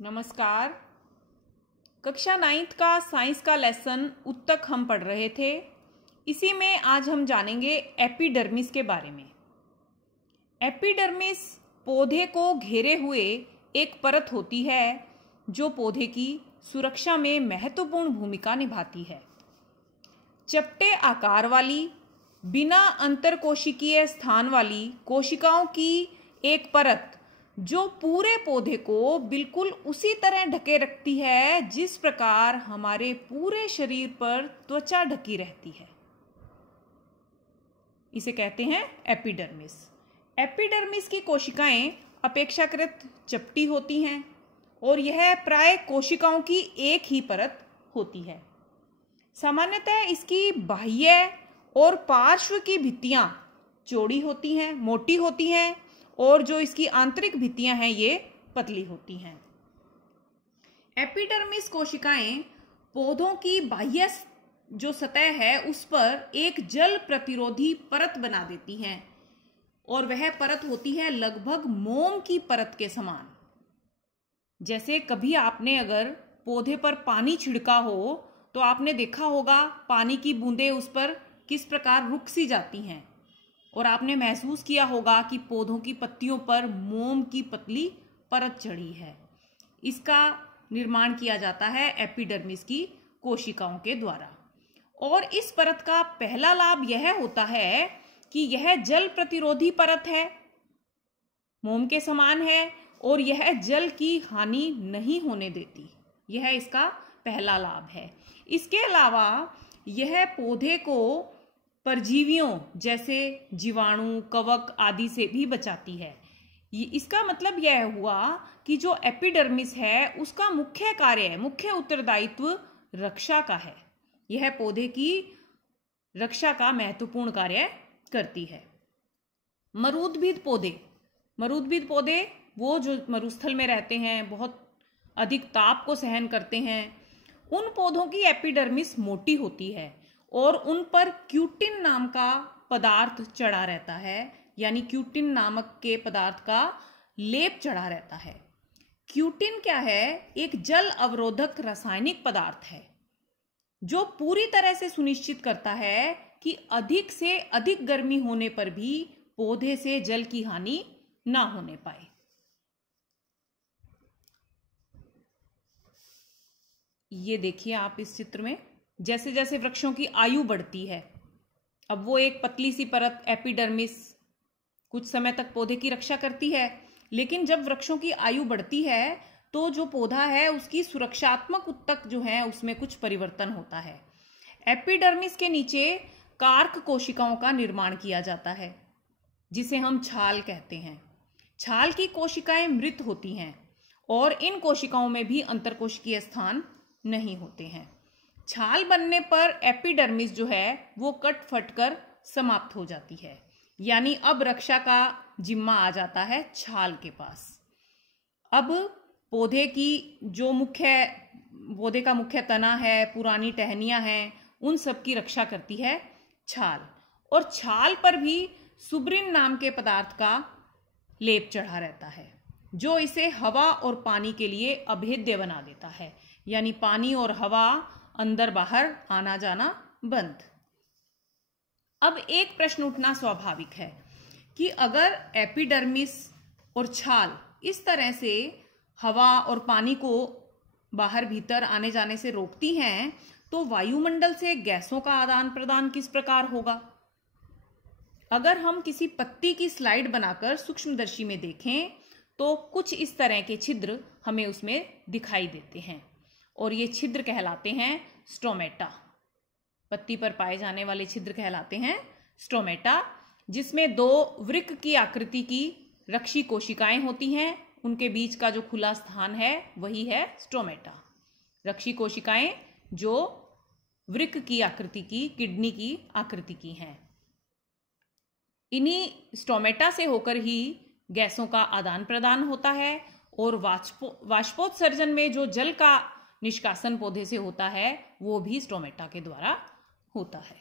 नमस्कार। कक्षा 9th का साइंस का लेसन उत्तक हम पढ़ रहे थे। इसी में आज हम जानेंगे एपिडर्मिस के बारे में। एपिडर्मिस पौधे को घेरे हुए एक परत होती है जो पौधे की सुरक्षा में महत्वपूर्ण भूमिका निभाती है। चपटे आकार वाली, बिना अंतरकोशिकीय स्थान वाली कोशिकाओं की एक परत जो पूरे पौधे को बिल्कुल उसी तरह ढके रखती है जिस प्रकार हमारे पूरे शरीर पर त्वचा ढकी रहती है, इसे कहते हैं एपिडर्मिस। एपिडर्मिस की कोशिकाएं अपेक्षाकृत चपटी होती हैं और यह प्राय कोशिकाओं की एक ही परत होती है। सामान्यतः इसकी बाह्य और पार्श्व की भित्तियां चौड़ी होती हैं, मोटी होती हैं, और जो इसकी आंतरिक भित्तियां हैं ये पतली होती हैं। एपिडर्मिस कोशिकाएं पौधों की बाह्य जो सतह है उस पर एक जल प्रतिरोधी परत बना देती हैं और वह परत होती है लगभग मोम की परत के समान। जैसे कभी आपने अगर पौधे पर पानी छिड़का हो तो आपने देखा होगा पानी की बूंदें उस पर किस प्रकार रुक सी जाती हैं, और आपने महसूस किया होगा कि पौधों की पत्तियों पर मोम की पतली परत चढ़ी है। इसका निर्माण किया जाता है एपिडर्मिस की कोशिकाओं के द्वारा। और इस परत का पहला लाभ यह होता है कि यह जल प्रतिरोधी परत है, मोम के समान है, और यह जल की हानि नहीं होने देती। यह इसका पहला लाभ है। इसके अलावा यह पौधे को परजीवियों जैसे जीवाणु, कवक आदि से भी बचाती है। इसका मतलब यह हुआ कि जो एपिडर्मिस है उसका मुख्य कार्य, मुख्य उत्तरदायित्व रक्षा का है। यह पौधे की रक्षा का महत्वपूर्ण कार्य करती है। मरुद्भिद पौधे वो जो मरुस्थल में रहते हैं, बहुत अधिक ताप को सहन करते हैं, उन पौधों की एपिडर्मिस मोटी होती है और उन पर क्यूटिन नाम का पदार्थ चढ़ा रहता है, यानी क्यूटिन नामक के पदार्थ का लेप चढ़ा रहता है। क्यूटिन क्या है? एक जल अवरोधक रासायनिक पदार्थ है जो पूरी तरह से सुनिश्चित करता है कि अधिक से अधिक गर्मी होने पर भी पौधे से जल की हानि ना होने पाए। ये देखिए आप इस चित्र में, जैसे जैसे वृक्षों की आयु बढ़ती है, अब वो एक पतली सी परत एपिडर्मिस कुछ समय तक पौधे की रक्षा करती है, लेकिन जब वृक्षों की आयु बढ़ती है तो जो पौधा है उसकी सुरक्षात्मक उत्तक जो है उसमें कुछ परिवर्तन होता है। एपिडर्मिस के नीचे कार्क कोशिकाओं का निर्माण किया जाता है जिसे हम छाल कहते हैं। छाल की कोशिकाएं मृत होती हैं और इन कोशिकाओं में भी अंतरकोशिकीय स्थान नहीं होते हैं। छाल बनने पर एपिडर्मिस जो है वो कट फट कर समाप्त हो जाती है, यानी अब रक्षा का जिम्मा आ जाता है छाल के पास। अब पौधे का मुख्य तना है, पुरानी टहनियां हैं, उन सब की रक्षा करती है छाल। और छाल पर भी सुब्रिन नाम के पदार्थ का लेप चढ़ा रहता है जो इसे हवा और पानी के लिए अभेद्य बना देता है, यानी पानी और हवा अंदर बाहर आना जाना बंद। अब एक प्रश्न उठना स्वाभाविक है कि अगर एपिडर्मिस और छाल इस तरह से हवा और पानी को बाहर भीतर आने जाने से रोकती हैं तो वायुमंडल से गैसों का आदान प्रदान किस प्रकार होगा? अगर हम किसी पत्ती की स्लाइड बनाकर सूक्ष्मदर्शी में देखें तो कुछ इस तरह के छिद्र हमें उसमें दिखाई देते हैं और ये छिद्र कहलाते हैं स्टोमेटा। पत्ती पर पाए जाने वाले छिद्र कहलाते हैं स्टोमेटा, जिसमें दो वृक्क की आकृति की रक्षी कोशिकाएं होती हैं। उनके बीच का जो खुला स्थान है वही है स्टोमेटा। रक्षी कोशिकाएं जो वृक्क की आकृति की, किडनी की आकृति की हैं। इन्हीं स्टोमेटा से होकर ही गैसों का आदान प्रदान होता है और वाष्पोत्सर्जन में जो जल का निष्कासन पौधे से होता है वो भी स्टोमेटा के द्वारा होता है।